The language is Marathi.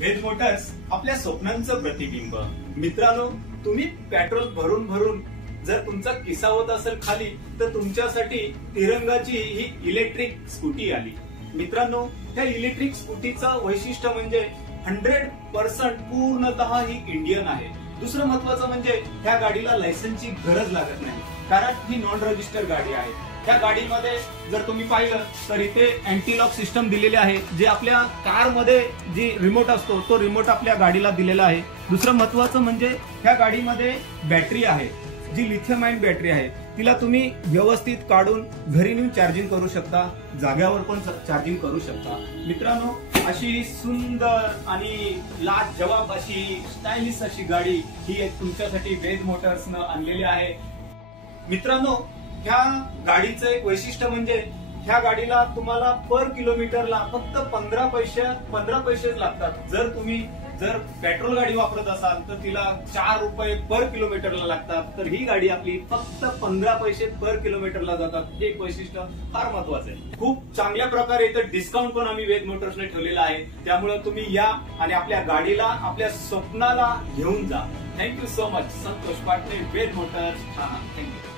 वेद मोटर्स आपल्या स्वप्नांचं प्रतिबिंब। मित्रांनो, तुम्ही पेट्रोल भरून भरून जर तुमचा किस्सा होत असेल खाली, तर तुमच्यासाठी तिरंगाची ही इलेक्ट्रिक स्कूटी आली। मित्रांनो, त्या इलेक्ट्रिक स्कूटीचं वैशिष्ट्य म्हणजे 100% पूर्णतः ही इंडियन आहे। दुसरं महत्वाचं म्हणजे ह्या गाडीला लायसन्सची गरज लागत नाही, कारण ही नॉन रजिस्टर गाडी आहे। त्या गाडीमध्ये जर तुम्ही पाहिलं तर इथे अँटी लॉक सिस्टम दिलेले आहे, जे आपल्या कारमध्ये जी रिमोट असतो तो रिमोट आपल्या गाडीला दिलेला आहे। दुसरं महत्वाचं म्हणजे ह्या गाडीमध्ये बॅटरी आहे, जी लिथियम आयन बॅटरी आहे। तिला तुम्ही व्यवस्थित काढून घरी नेऊन चार्जिंग करू शकता, जाग्यावर पण चार्जिंग करू शकता। मित्रांनो, अशी सुंदर आणि लाजवाब अशी स्टायलिश अशी गाडी ही तुमच्यासाठी वेद मोटर्सनं आणलेली आहे। मित्रांनो, ह्या गाडीचं एक वैशिष्ट्य म्हणजे ह्या गाडीला तुम्हाला पर किलोमीटरला फक्त 15 पैसे लागतात। जर पेट्रोल गाडी वापरत असाल तर तिला 4 रुपये पर किलोमीटरला लागतात, तर ही गाडी आपली फक्त 15 पैसे पर किलोमीटरला जातात। हे एक वैशिष्ट्य फार महत्वाचं आहे। खूप चांगल्या प्रकारे इथं डिस्काउंट पण आम्ही वेद मोटर्सने ठेवलेला आहे, त्यामुळे तुम्ही या आणि आपल्या गाडीला आपल्या स्वप्नाला घेऊन जा। Thank you so much. Santosh Patne, Ved Motors, Thane. Thank you.